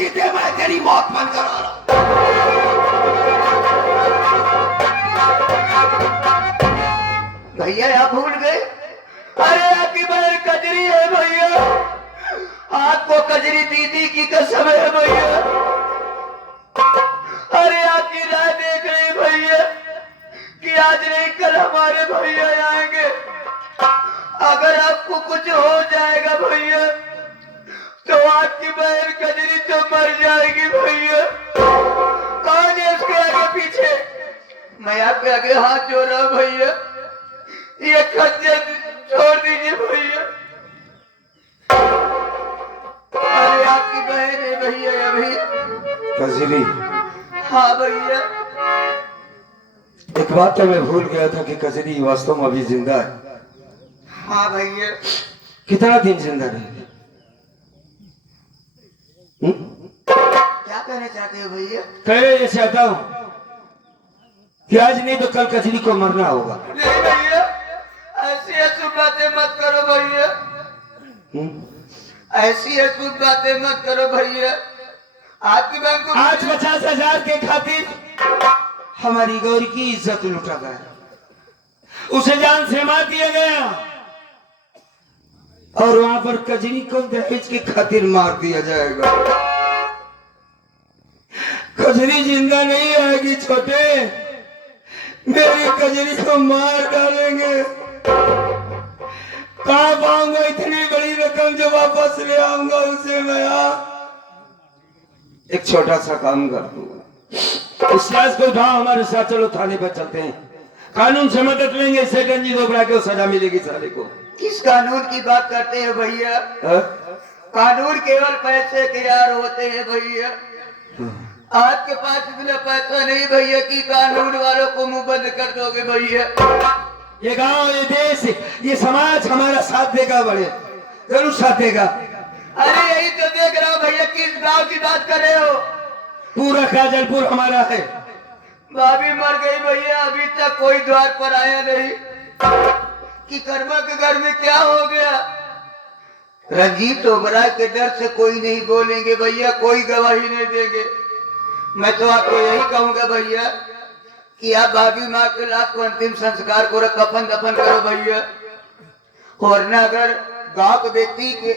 जीते मैं तेरी मौत बंद करा रहा हूं। भैया आप भूल गए, अरे आपकी बहन कजरी है भैया, आपको कजरी दीदी की कसम है भैया। अरे आपकी राह देख रही भैया कि आज नहीं कल हमारे भैया आएंगे। अगर आपको कुछ हो जाएगा भैया तो आपकी बहन कजरी तो मर जाएगी भैया। कौन है उसके आगे पीछे? मैं आपके आगे हाथ जोड़ रहा हूं भैया, ये खंजर छोड़ दीजिए भैया। अरे आपकी बहन है भैया अभी। कजरी, हाँ भैया। एक बात तो मैं भूल गया था कि कजरी वास्तव में अभी जिंदा है। हाँ भैया। कितना दिन जिंदा रहेगी? क्या कहना चाहते हो भैया? कहना ये चाहता हूं कि आज नहीं तो कल कजरी को मरना होगा। नहीं भैया, ऐसी अशुभ बातें मत करो भैया, ऐसी अशुभ बातें मत करो भैया। आपकी बहन को आज 50,000 के खातिर हमारी गौरी की इज्जत लुटा गया, उसे जान से मार दिया गया और वहां पर कजरी को दहेज के खातिर मार दिया जाएगा। कजरी जिंदा नहीं आएगी छोटे, मेरी कजरी को मार डालेंगे। कहां पाऊंगा इतनी बड़ी रकम जो वापस ले आऊंगा उसे मैं? एक छोटा सा काम कर दूंगा, इस लाश को उठाओ, हमारे साथ चलो, थाने पर चलते हैं, कानून से मदद लेंगे, इसे गंजी दोबरा के सजा मिलेगी साले को। किस कानून की बात करते हैं भैया? कानून केवल पैसे के यार होते हैं भैया। आपके पास इतना पैसा नहीं भैया कि कानून वालों को मुंह बंद कर दोगे भैया। ये गांव, ये देश, ये समाज हमारा साथ देगा, बड़े जरूर साथ देगा। अरे यही तो देख रहा हूँ भैया, किस गांव की बात कर रहे हो? पूरा काजलपुर हमारा है। भाभी मर गई भैया, अभी तक कोई द्वार पर आया नहीं कि कर्मा के घर में क्या हो गया। रंजीत ओबरा के डर से कोई नहीं बोलेंगे भैया, कोई गवाही नहीं देंगे। मैं तो आपको यही कहूंगा भैया कि आप भाभी माँ के लाश को अंतिम संस्कार को कफन दफन करो भैया। और न अगर गांव के व्यक्ति के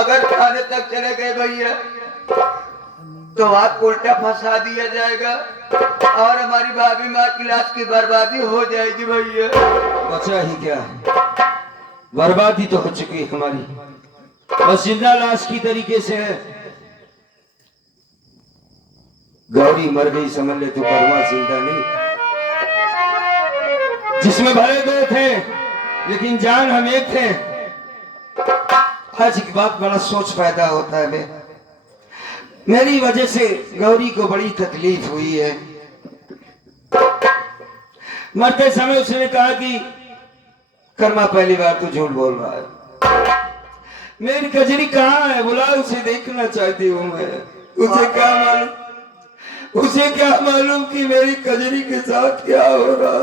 अगर थाने तक चले गए भैया तो आपको उल्टा फंसा दिया जाएगा और हमारी भाभी माँ की लाश की बर्बादी हो जाएगी भैया। बचा ही क्या है, बर्बादी तो हो चुकी है हमारी, बस जिंदा लाश की तरीके से है। गौरी मर गई समझ ले, तो परवा जिंदा नहीं। जिसमें भले दो थे लेकिन जान हम एक थे। आज की बात बड़ा सोच पैदा होता है। मेरी वजह से गौरी को बड़ी तकलीफ हुई है। मरते समय उसने कहा कि कर्मा पहली बार तो झूठ बोल रहा है। मेरी कजरी कहाँ है, बुला, उसे देखना चाहती हूँ मैं। उसे क्या मालूम, उसे क्या मालूम कि मेरी कजरी के साथ क्या हो रहा।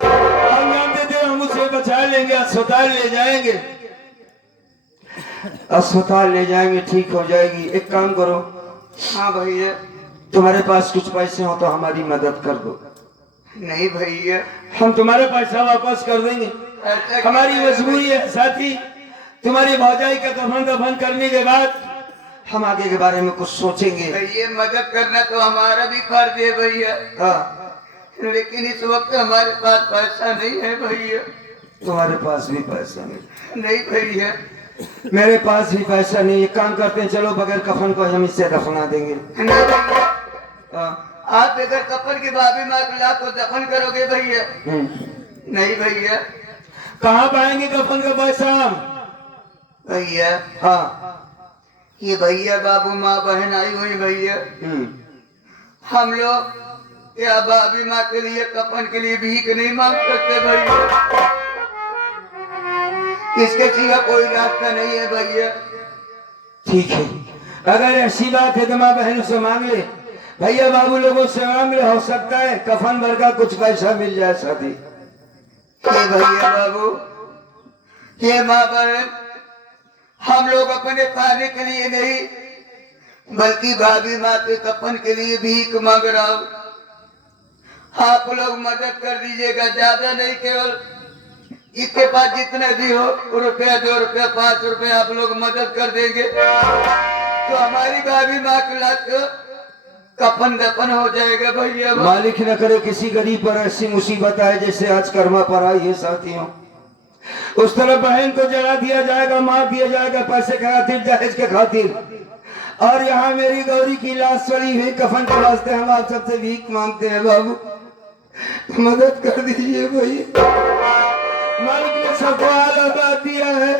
हम जानते थे हम उसे बचा लेंगे, अस्पताल ले जाएंगे, अस्पताल ले जाएंगे, ठीक हो जाएगी। एक काम करो। हाँ भैया। तुम्हारे पास कुछ पैसे हो तो हमारी मदद कर दो। नहीं भैया, हम तुम्हारे पैसा वापस कर देंगे, हमारी मजबूरी है। साथ ही तुम्हारी भौजाई का कफन दफन करने के बाद हम आगे के बारे में कुछ सोचेंगे। ये मदद करना तो हमारा भी फर्ज है भैया। हाँ, लेकिन इस वक्त हमारे पास पैसा नहीं है भैया। तुम्हारे पास भी पैसा नहीं? नहीं भैया, मेरे पास भी पैसा नहीं। एक काम करते हैं, चलो बगैर कफन को हम इससे दफना देंगे। नहीं भैया, आप बगैर कफन की भाभी माँ की लाश को दफन करोगे भैया? नहीं भैया। कहाँ पाएंगे कफन का पैसा हम? भैया, हाँ, ये भैया बाबू माँ बहन आई हुई भैया, हम लोग या भाभी माँ के लिए कफन के लिए भीख नहीं मांग सकते भैया। इसके सिवा कोई रास्ता नहीं है भैया। ठीक है, अगर ऐसी बात है तो माँ बहनों से मांग ले, भैया बाबू लोगों से मांग ले, हो सकता है कफन भर का कुछ पैसा मिल जाए। साथी ये भैया बाबू, ये माँ बहन, हम लोग अपने खाने के लिए नहीं बल्कि भाभी माँ के कफन के लिए भीख मांग रहा हूँ। आप लोग मदद कर दीजिएगा, ज्यादा नहीं, केवल इसके पास जितने भी हो, रुपया 2 रुपया 5 रुपया आप लोग मदद कर देंगे तो हमारी भाभी माँ के लाख कफन दफन हो जाएगा भैया। मालिक न करे किसी गरीब पर ऐसी मुसीबत आए जैसे आज कर्मा पर आई है साथियों। उस तरह बहन को जला दिया जाएगा, मार दिया जाएगा पैसे के खातिर, दहेज के खातिर। और यहाँ मेरी गौरी की लाश चली हुई कफन के वास्ते हम आप सबसे भीख मांगते हैं बाबू, मदद कर दीजिए भैया। मालिक ने सवाल लगा दिया है,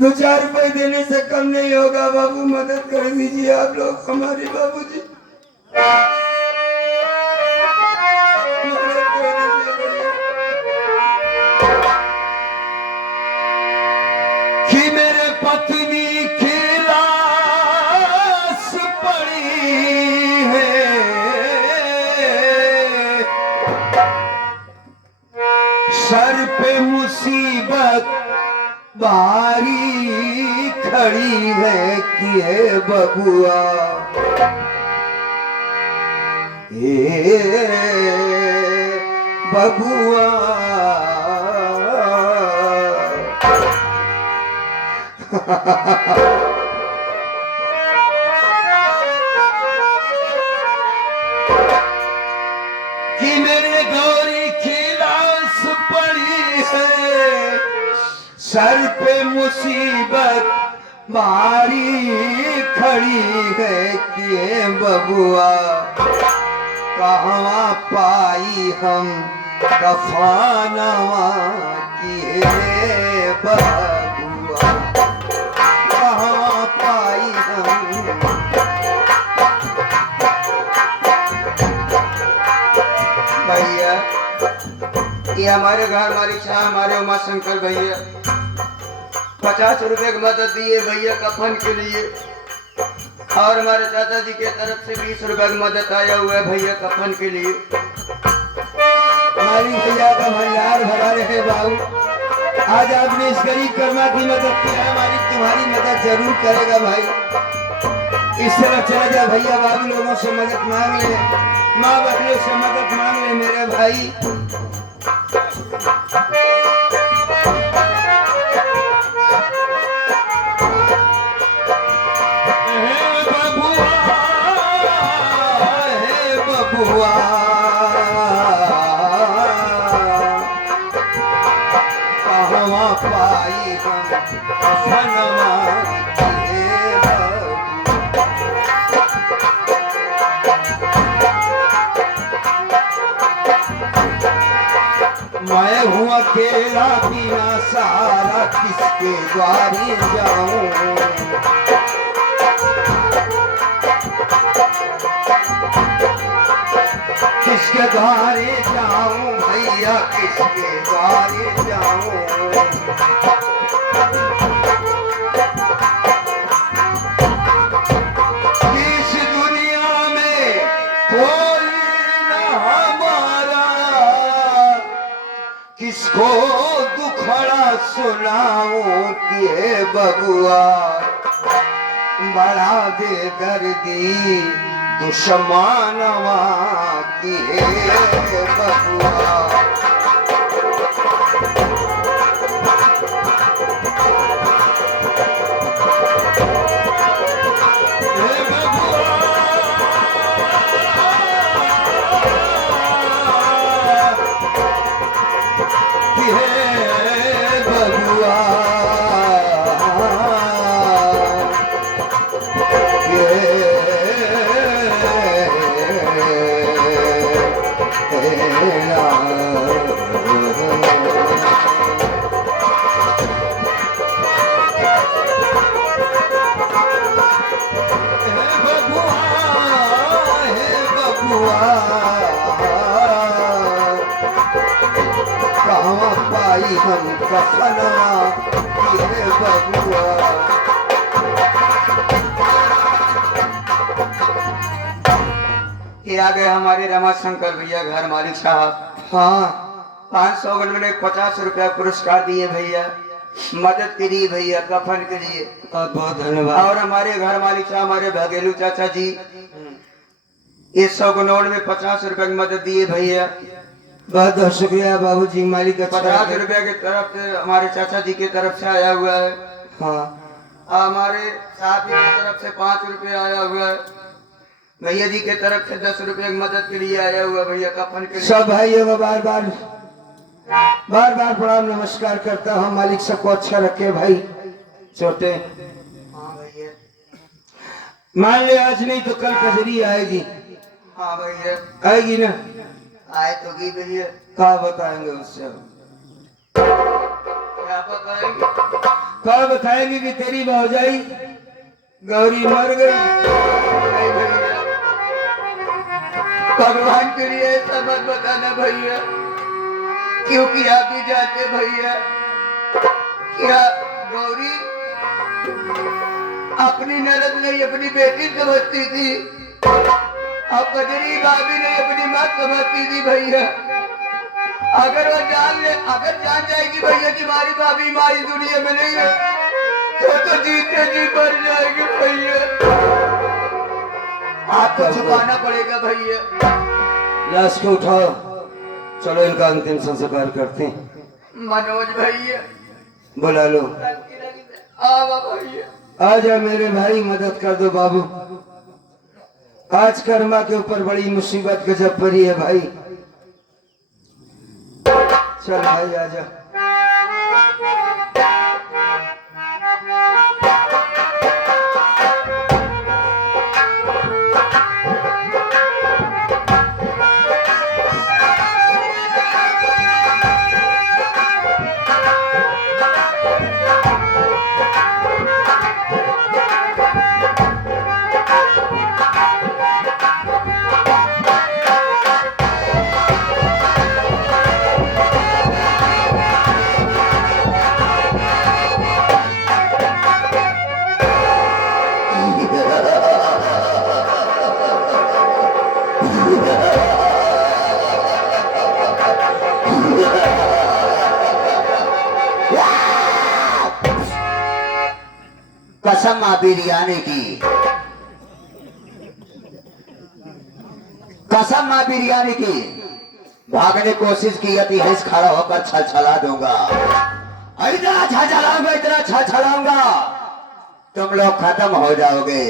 2-4 रुपए देने से कम नहीं होगा बाबू, मदद कर दीजिए आप लोग हमारे बाबूजी। कि मेरे पत्नी की लाश पड़ी है, सर पे मुसीबत भारी खड़ी है कि है बबुआ, ए बबुआ। कि मेरे गौरी की लाश पड़ी है, सर पे मुसीबत भारी खड़ी है कि ये बबुआ, कहाँ पाई हम कफनवा कि ये बबुआ, कहाँ पाई हम। भैया ये हमारे घर मालिक साहब, हमारे उमा शंकर भैया 50 रुपए की मदद दिए भैया कफन के लिए, और हमारे चाचा जी के तरफ से 20 रुपए की मदद आया हुआ है भैया कफन के लिए। हमारी भैया का भंडार भरा रहे बाबू। आज आपने इस गरीब कर्मा की मदद की है, हमारी तुम्हारी मदद जरूर करेगा भाई। इस तरह चला जा भैया, बाबू लोगों से मदद मांग ले, माँ बहनों से मदद मांग ले मेरे भाई। बबुआ कहवा पाई हम कफनवा कि ये मैं हूँ अकेला बिना सहारा, किसके द्वारे जाऊं। किसके द्वारे जाऊं भैया, किसके द्वारे जाऊं। इस दुनिया में कोई न हमारा, किसको दुखड़ा सुनाऊं कि हे बबुआ, बड़ा बेदर्दी दुश्मनवा कि हे बबुआ। कहाँ पाई हम कफनवा कि हे बबुआ। ये आ गए हमारे रमाशंकर भैया घर मालिक साहब। हाँ 500 में 50 रुपया पुरस्कार दिए भैया। मदद के लिए भैया, कफन के लिए। बहुत बहुत धन्यवाद। और हमारे घर मालिक साहब, हमारे घरेलू चाचा जी, इस 100 के नोट में 50 रुपए की मदद दिए भैया। बहुत बहुत शुक्रिया बाबूजी, मालिक अच्छा 50 रखे। रुपए की तरफ से हमारे चाचा जी की तरफ से आया हुआ है। हाँ हमारे साथी की तरफ से 5 रुपए आया हुआ है। भैया जी की तरफ से 10 रुपए की मदद के लिए आया हुआ भैया, कफन के लिए। सब भाइयों को बार बार प्रणाम नमस्कार करता हूँ। मालिक सबको अच्छा रखे भाई। छोटे हाँ भैया। मान ले आज नहीं तो कल कजरी आएगी। हाँ भैया, आएगी ना? आए तो की भैया। क्या बताएंगे उससे? क्या बताएंगे? क्या बताएंगे कि तेरी भौजाई गौरी मर गई। नहीं भैया, भगवान के लिए ऐसा मत बताना भैया, क्योंकि आप भी जानते भैया, क्या गौरी अपनी ननद नहीं अपनी बेटी समझती थी, और कजरी भाभी नहीं अपनी माँ समझती थी भैया। अगर वो अगर जान जाएगी भैया कि हमारी भाभी माँ इस दुनिया में नहीं है, तो जीते जी मर जाएगी भैया। आपको छुपाना पड़ेगा भैया। लाश को उठाओ, चलो इनका अंतिम संस्कार करते हैं। मनोज भैया बुला लो। आवा भैया। आजा मेरे भाई, मदद कर दो बाबू। आज कर्मा के ऊपर बड़ी मुसीबत गजब पड़ी है भाई। चल भाई आजा। कसम माँ बिरयानी की, कसम माँ बिरयानी की, भागने की कोशिश की इतिहास खड़ा होकर छलछला दूंगा। इतना छलछलाऊंगा, इतना छलछलाऊंगा, तुम लोग खत्म हो जाओगे।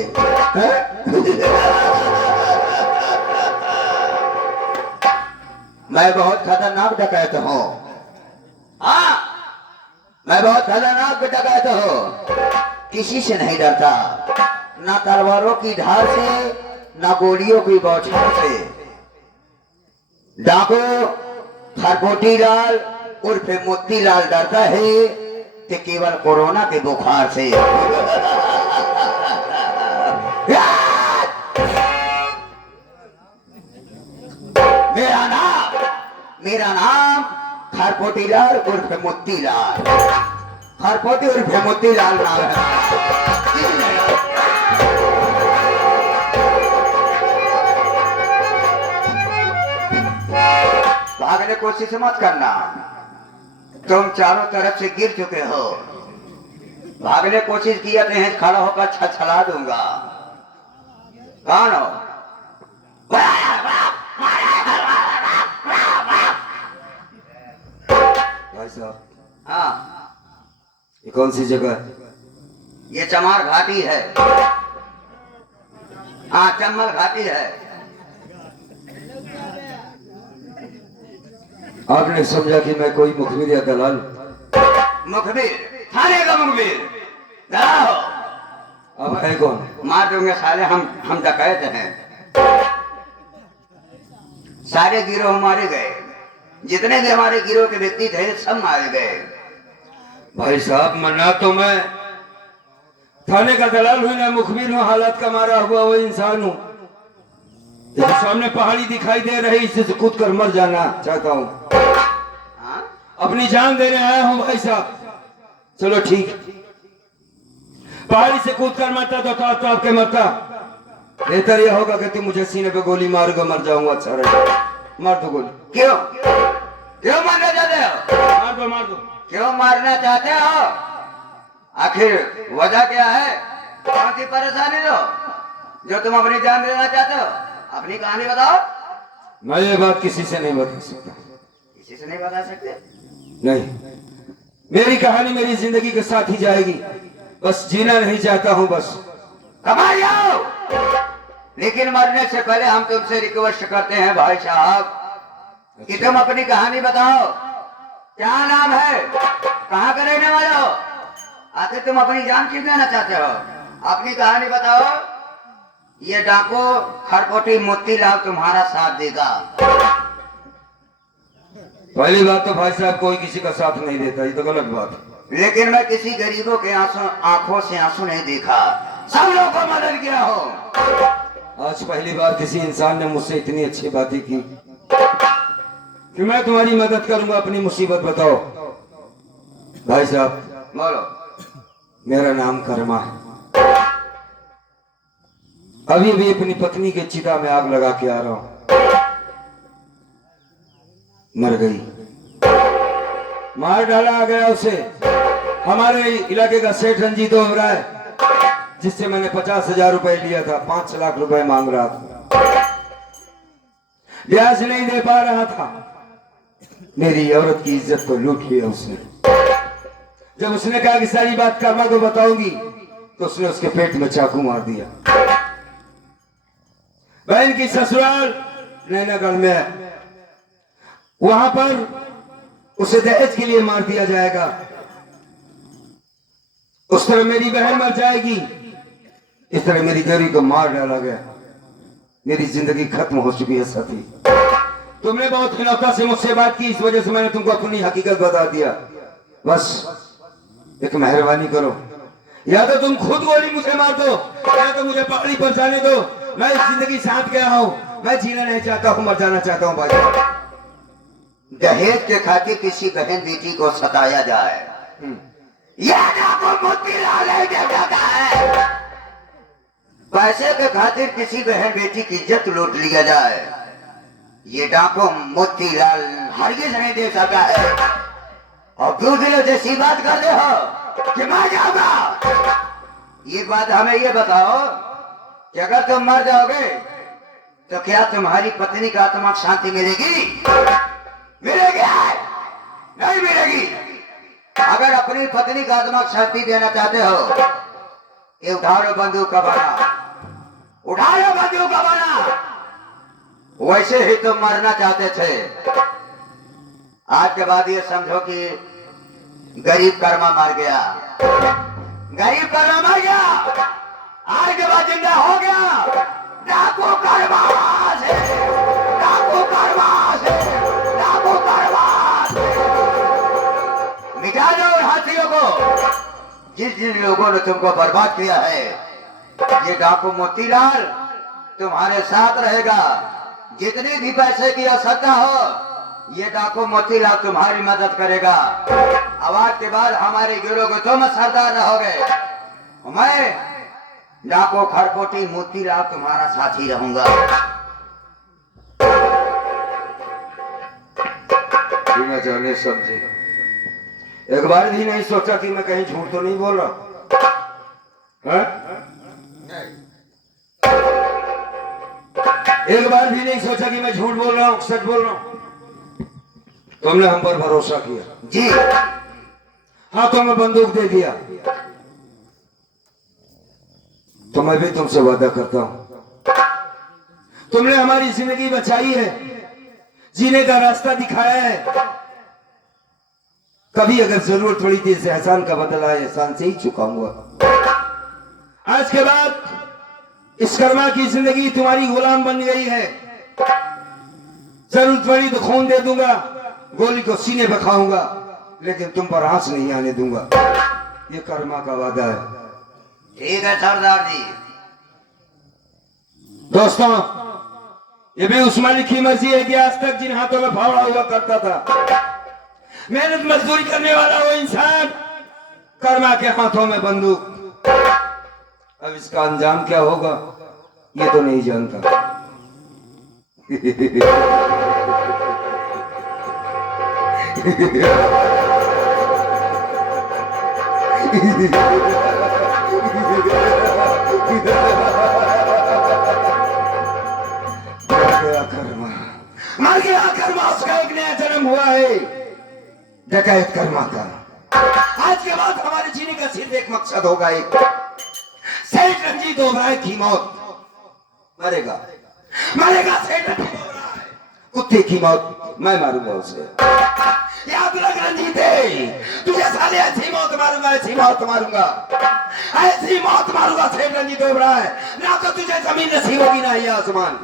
मैं बहुत खतरनाक डकैत हूँ। हाँ, मैं बहुत खतरनाक डकैत हूँ। किसी से नहीं डरता, ना तलवारों की धार से, ना गोलियों की बौछार से। डाकू खरपोटी लाल उर्फ मोतीलाल डरता है कि केवल कोरोना के बुखार से। मेरा नाम खरपोटी लाल उर्फ मोतीलाल, खरपोटी उर्फ मोतीलाल नाम है। भागने की कोशिश मत करना, तुम चारों तरफ से गिर चुके हो। भागने की कोशिश किया तो यहीं खड़ा होकर छलछला दूंगा। कौन हो? भाई साहब, हाँ, ये कौन सी जगह है? ये चमार घाटी है। हाँ, चम्मल घाटी है। आपने समझा कि मैं कोई मुखबिर या दलाल? मुखबिर, थाने का मुखबिर, दलाल हो। अब है कौन? मार दूंगे साले, हम डकैत हैं। सारे गिरोह मारे गए, जितने भी हमारे गिरोह के व्यक्ति थे सब मारे गए। भाई साहब, मना तो मैं थाने का दलाल हूँ ना मुखबिर हूँ, हालात का मारा हुआ वो इंसान हूँ। सामने पहाड़ी दिखाई दे रही, इससे कूद कर मर जाना चाहता हूँ। अपनी जान देने आया हूँ भाई साहब। चलो ठीक, पहाड़ी से कूद कर मरता तो आपके मरता। बेहतर यह होगा कि तुम मुझे सीने पे गोली मारोगे, मर जाऊंगा। अच्छा रहेगा, मार दो गोली। क्यों क्यों मारना चाहते हो? मार दो क्यों मारना चाहते हो? आखिर वजह क्या है? कौन सी परेशानी जो तुम अपनी जान लेना चाहते हो? अपनी कहानी बताओ। मैं ये बात किसी से नहीं बता सकता। किसी से नहीं बता सकते? नहीं, मेरी कहानी मेरी जिंदगी के साथ ही जाएगी। बस जीना नहीं चाहता हूँ, बस कमा जाओ। लेकिन मरने से पहले हम तुमसे रिक्वेस्ट करते हैं भाई साहब कि तुम अपनी कहानी बताओ। क्या नाम है? कहाँ के रहने वाले हो? आखिर तुम अपनी जान क्यों लेना चाहते हो? अपनी कहानी बताओ। ये डाकू खरपोटी मोतीलाल तुम्हारा साथ देगा। पहली बात तो भाई साहब कोई किसी का साथ नहीं देता, ये तो गलत बात है। लेकिन मैं किसी गरीबों के आंखों से आंसू नहीं देखा। सब लोगों को मदद किया हो। आज पहली बार किसी इंसान ने मुझसे इतनी अच्छी बातें की कि मैं तुम्हारी मदद करूंगा। अपनी मुसीबत बताओ। भाई साहब बोलो। मेरा नाम कर्मा है। अभी भी अपनी पत्नी के चिता में आग लगा के आ रहा हूं। मर गई, मार डाला आ गया उसे। हमारे इलाके का सेठ रंजीत ओबराय, जिससे मैंने 50,000 रुपए लिया था, 5 लाख रुपए मांग रहा था। ब्याज नहीं दे पा रहा था। मेरी औरत की इज्जत को लूट लिया उसने। जब उसने कहा कि सारी बात कर्मा को बताऊंगी, तो उसने उसके पेट में चाकू मार दिया। बहन की ससुराल नैनागढ़ में है, वहां पर उसे दहेज के लिए मार दिया जाएगा। उस तरह मेरी बहन मर जाएगी, इस तरह मेरी गौरी को मार डाला गया। मेरी जिंदगी खत्म हो चुकी है सती। तुमने बहुत हिनौता से मुझसे बात की, इस वजह से मैंने तुमको अपनी हकीकत बता दिया। बस एक मेहरबानी करो, या तो तुम खुद गोली मुझे मार दो, या तो मुझे पहाड़ी पर जाने दो। मैं इस जिंदगी साथ गया हूं, मैं जीना नहीं चाहता हूं, मर जाना चाहता हूं। भाई दहेज के खातिर किसी बहन बेटी को सताया जाए, यह डाकू मोतीलाल नहीं देखता है। पैसे के खातिर किसी बहन बेटी की इज्जत लूट लिया जाए, ये डाकू मोतीलाल हरगिज नहीं दे सकता है। और दूसरे जैसी बात करते हो कि मर जाऊंगा। ये बात हमें ये बताओ कि अगर तुम मर जाओगे तो क्या तुम्हारी पत्नी का आत्मा को शांति मिलेगी? मिलेगी? नहीं मिलेगी। अगर अपनी पत्नी का आत्मा को शांति देना चाहते हो, ये उठा लो बंदूक का बना, उठा लो बंदूक का बना। वैसे ही तुम मरना चाहते थे। आज के बाद ये समझो कि गरीब कर्मा मर गया। गरीब कर्मा मर गया, आज के बाद जिंदा हो गया। डाकू कर्मा से, डाकू कर्मा से, डाकू कर्मा से। मिटा दो हाथियों को, जिन जिन लोगों ने तुमको बर्बाद किया है। ये डाकू मोतीलाल तुम्हारे साथ रहेगा। जितनी भी पैसे की आवश्यकता हो, ये डाकू मोतीलाल तुम्हारी मदद करेगा। आवाज के बाद हमारे गिरोह को तुम सरदार रहोगे। मैं डाकू खरपोटी मोतीलाल तुम्हारा साथी रहूंगा। बिना जाने समझे, एक बार भी नहीं सोचा कि मैं कहीं झूठ तो नहीं बोल रहा। एक बार भी नहीं सोचा कि मैं झूठ बोल रहा हूँ, सच बोल रहा हूँ। तुमने हम पर भरोसा किया जी। हाथों में बंदूक दे दिया, तो मैं भी तुमसे वादा करता हूं, तुमने हमारी जिंदगी बचाई है, जीने का रास्ता दिखाया है। कभी अगर जरूरत पड़ी थी, इसे एहसान का बदला एहसान से ही चुकाऊंगा। आज के बाद इस कर्मा की जिंदगी तुम्हारी गुलाम बन गई है। जरूरत पड़ी तो खून दे दूंगा, गोली को सीने पे खाऊंगा, लेकिन तुम पर आंच नहीं आने दूंगा। ये कर्मा का वादा है। ठीक है सरदार जी। दोस्तों, ये भी उस मालिक की मर्जी है कि आज तक जिन हाथों में फावड़ा हुआ करता था, मेहनत मजदूरी करने वाला वो इंसान, कर्मा के हाथों में बंदूक। अब इसका अंजाम क्या होगा ये तो नहीं जानता। मर गया कर्मा, उसका एक नया जन्म हुआ है डकैत कर्मा का। आज के बाद हमारे जीने का सिर्फ एक मकसद होगा, एक सेठ रंजीत ओबराय की मौत। मरेगा मरेगा सेठ रंजीत ओबराय, कुत्ते की मौत मैं मारूंगा उसे। याद रख रंजीत, तुझे साले ऐसी मौत मारूंगा, ऐसी मौत मारूंगा, ऐसी मौत मारूंगा सेठ रंजीत ओबराय, ना तो तुझे जमीन नसीब होगी ना ये आसमान।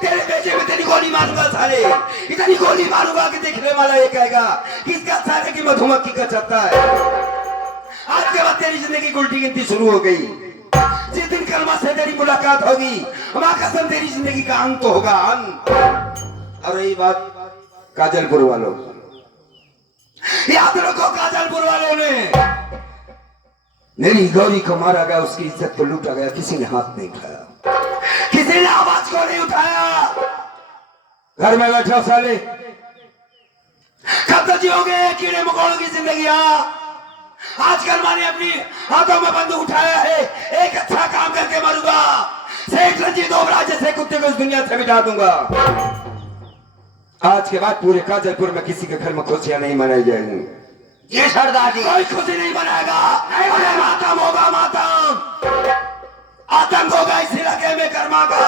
तेरे बेटे में तेरी गोली मारूंगा साले, इतनी गोली मारूंगा कि देखने वाला ये कहेगा किसका साले की मधुमक्खी का छत्ता है। आज के बाद तेरी जिंदगी की उल्टी गिनती शुरू हो गई। जिस दिन कलमा से तेरी मुलाकात होगी, हमारा कसम तेरी जिंदगी का अंत होगा, अंत। और यही बात काजलपुर वालों, याद रखो काजलपुर वालों ने मेरी गौरी को मारा गया, उसकी इज्जत को लूटा गया, किसी ने हाथ नहीं उठाया, किसी ने आवाज को नहीं उठाया। घर में बैठो साले, कब तक जियोगे कीड़े मकोड़ों की जिंदगी। आजकल मैंने अपनी हाथों में बंदूक उठाया है, एक अच्छा काम करके मरूंगा, सेठ रंजीत ओबराय जैसे कुत्ते को इस दुनिया से मिटा दूंगा। आज के बाद पूरे काजलपुर में किसी के घर में खुशियां नहीं मनाई जाएंगी। ये सरदार जी, कोई खुशी नहीं मनाएगा, नहीं मातम होगा, मातम आतंक होगा इस इलाके में कर्मा का।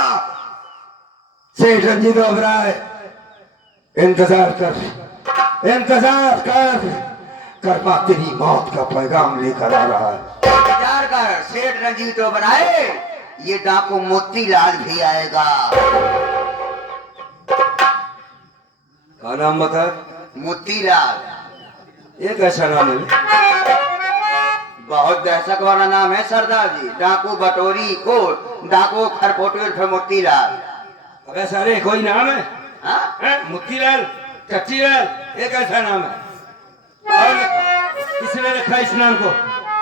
सेठ रंजीत ओबराय इंतजार कर, इंतजार कर, कर्मा तेरी मौत का पैगाम लेकर आ रहा है। इंतजार कर सेठ रंजीत ओबराय, ये डाकू मोतीलाल भी आएगा। क्या नाम बता? मोतीलाल। ये कैसा नाम है? बहुत दहशत वाला नाम है सरदार जी। डाकू बटोरी कोट, डाकू खरकोटी और मोतीलाल। अबे सारे कोई नाम है? हाँ? मोतीलाल, कच्चीलाल, ये कैसा नाम है? और किसने रखा इस नाम को?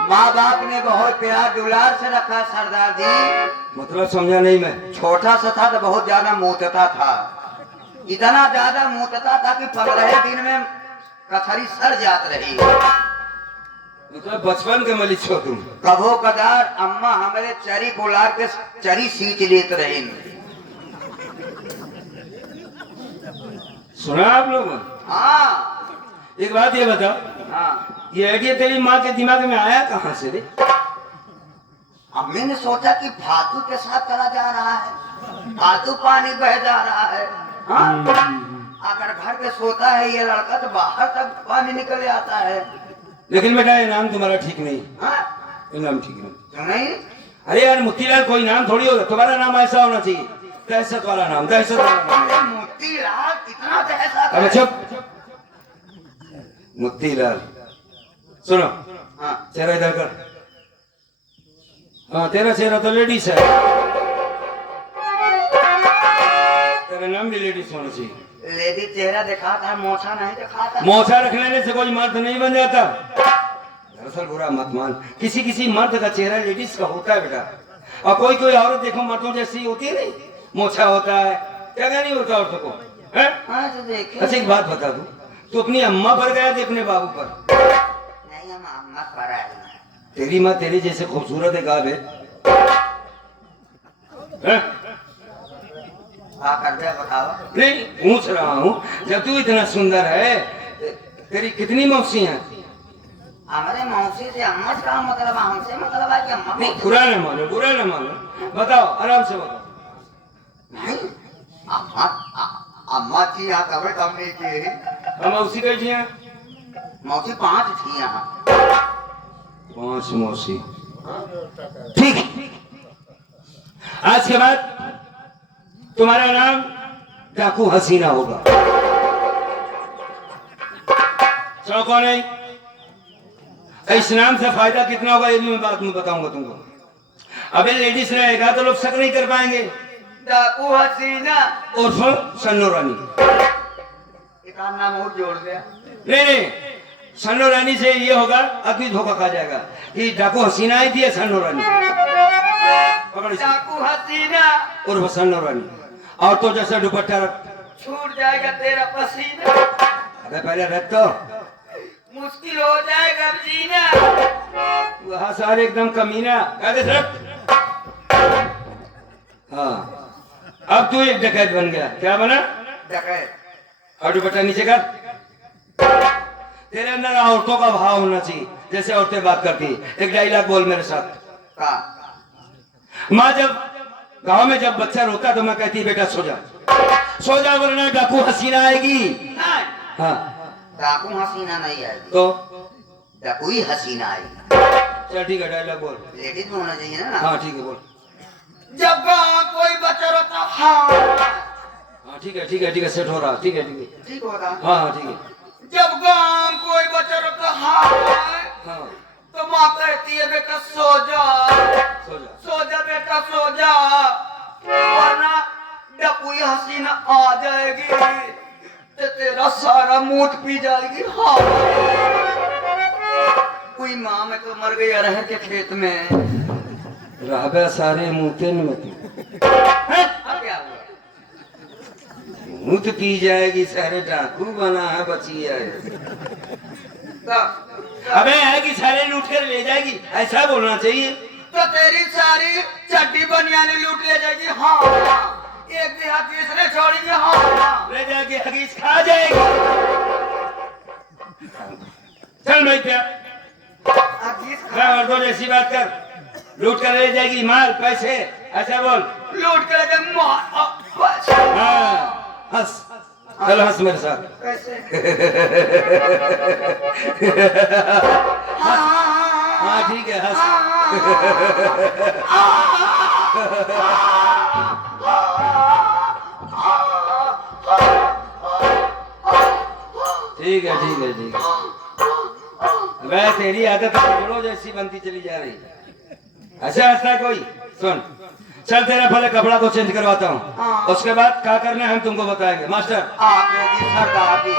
माँ बाप ने बहुत प्यार दुलार से रखा सरदार जी। मतलब समझा नहीं मैं। छोटा सा था तो बहुत ज्यादा मूतता था, इतना ज्यादा मूतता था कि 15 दिन में कथरी सड़ जात रही। मतलब बचपन के मलिक हो तुम। कभो कदार अम्मा हमारे चरी बुला के चरी सींच लेते रहे। सुना आप लोग? हाँ। एक बात ये बताओ, हाँ। ये आइडिया तेरी माँ के दिमाग में आया कहाँ से रे? अम्मी ने सोचा कि फालतू के साथ चला जा रहा है, फालतू पानी बह जा रहा है। हाँ? अगर घर पे सोता है ये लड़का तो बाहर तक पानी निकल आता है। लेकिन बेटा ये नाम तुम्हारा ठीक नहीं। हाँ? ये नाम ठीक नहीं। क्यों नहीं? अरे यार मोतीलाल कोई नाम थोड़ी होगा, तुम्हारा नाम ऐसा होना चाहिए, दहशत वाला नाम, दहशत वाला नाम। मोतीलाल कितना दहशत अबे है। चुप। मोतीलाल सुनो, हाँ। चेहरा इधर कर। हाँ तेरा चेहरा तो लेडीज है, तेरा नाम भी लेडीज होना चाहिए। लेडी चेहरा दिखा था, मोछा नहीं दिखा था। मोछा रख लेने से कोई मर्द नहीं बन जाता। दरअसल बुरा मत मान, किसी किसी मर्द का चेहरा लेडीज का होता है बेटा। और कोई कोई औरत देखो मर्दों जैसी होती है, नहीं मोछा होता है, क्या नहीं होता औरतों को है? हाँ तो देखिए। अच्छा एक बात बता दूं, तू अपनी अम्मा पर गया थे अपने बाबू पर? नहीं हम अम्मा पर आए हैं। तेरी माँ तेरी जैसे खूबसूरत है गावे आकर दे बताओ। नहीं पूछ रहा हूँ, जब तू इतना सुंदर है, तेरी कितनी मौसी हैं? हमारे मौसी से अम्मा से क्या मतलब, हमसे मतलब है कि अम्मा नहीं बुरा न मानो, बुरा न मानो, बताओ आराम से बताओ। नहीं अम्मा अम्मा थी यहाँ कभी कम नहीं की। हम मौसी कैसी हैं? मौसी 5 थी यहाँ। 5 मौसी, ठीक। आज के बाद तुम्हारा नाम डाकू हसीना होगा। चौको नहीं, इस नाम से फायदा कितना होगा ये भी मैं बाद में बताऊंगा तुमको। अबे लेडीज रहेगा तो लोग शक नहीं कर पाएंगे। डाकू हसीना उर्फ सन्नो रानी। एक आध नाम और जोड़ दिया। नहीं सन्नो रानी से ये होगा, आदमी धोखा खा जाएगा कि डाकू हसीना आई थी या सन्नो रानी। पकड़ इसे। डाकू हसीना उर्फ सन्नो रानी। और तो जैसा दुपट्टा रख, छूट जाएगा तेरा पसीना। अबे पहले रख तो। मुश्किल हो जाएगा अब जीना। वहाँ सारे एकदम कमीना कहते सर। हाँ अब तू एक डकैत बन गया। क्या बना? डकैत। और दुपट्टा नीचे कर। तेरे अंदर औरतों का भाव होना चाहिए जैसे औरतें बात करती। एक डायलॉग बोल मेरे साथ। का माँ जब गांव में जब बच्चा रोता तो मैं कहती बेटा सो जा, सो जा वरना डाकू हसीना आएगी। नहीं, हाँ डाकू हसीना नहीं आएगी, तो डाकू ही हसीना आएगी। चल ठीक है डायलॉग बोल। लेडीज में होना चाहिए ना। हाँ ठीक है बोल। जब गाँव कोई बच्चा रोता हाँ हाँ ठीक है ठीक है ठीक है सेट हो रहा। ठीक है ठीक है ठीक होगा। हाँ हाँ ठीक है। जब गाँव कोई बच्चा रोता हाँ हाँ तो माँ कहती है बेटा सो जा, सो जा। सो जा बेटा सो जा, वरना डकुई हसीना आ जाएगी तो तेरा सारा मूड पी जाएगी। हाँ कोई माँ में तो मर गई अरहर के खेत में। रहबे सारे मुँह में तू अब क्या हुआ? मुँह पी जाएगी सारे डाकू बना है बचिया है। अबे आएगी सारे लूट कर ले जाएगी ऐसा बोलना चाहिए। तो तेरी सारी चड्डी बनियानी लूट ले जाएगी। हाँ एक भी हकीस ने छोड़ेगी। हाँ ले जाके हकीस खा जाएगी। चल भाई क्या हकीस और दो जैसी बात कर। लूट कर ले जाएगी माल पैसे ऐसा बोल। लूट कर ले जाएगी माल बस। हाँ हंस। चल हंस मेरे साथ। कैसे? हाँ ठीक है हंस। ठीक है ठीक है ठीक है। वह तेरी आदत बिगड़ो जैसी बनती चली जा रही। ऐसा हंसता है कोई? सुन चल तेरा पहले कपड़ा को चेंज करवाता हूँ। हाँ। उसके बाद क्या करना है हम तुमको बताएंगे। मास्टर आप लोग सरदार जी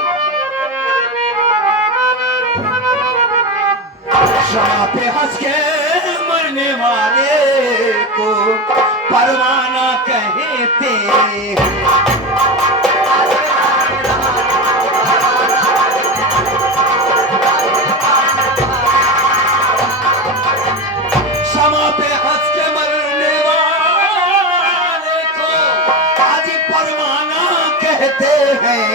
शमा पे हंस के मरने वाले को परवाना कहते हैं। शमा पे हंस के मरने वाले को आज परवाना कहते हैं।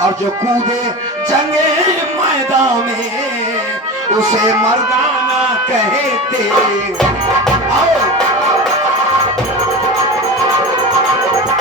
और जो कूदे जंगे मैदान में उसे मर्दाना कहते। आओ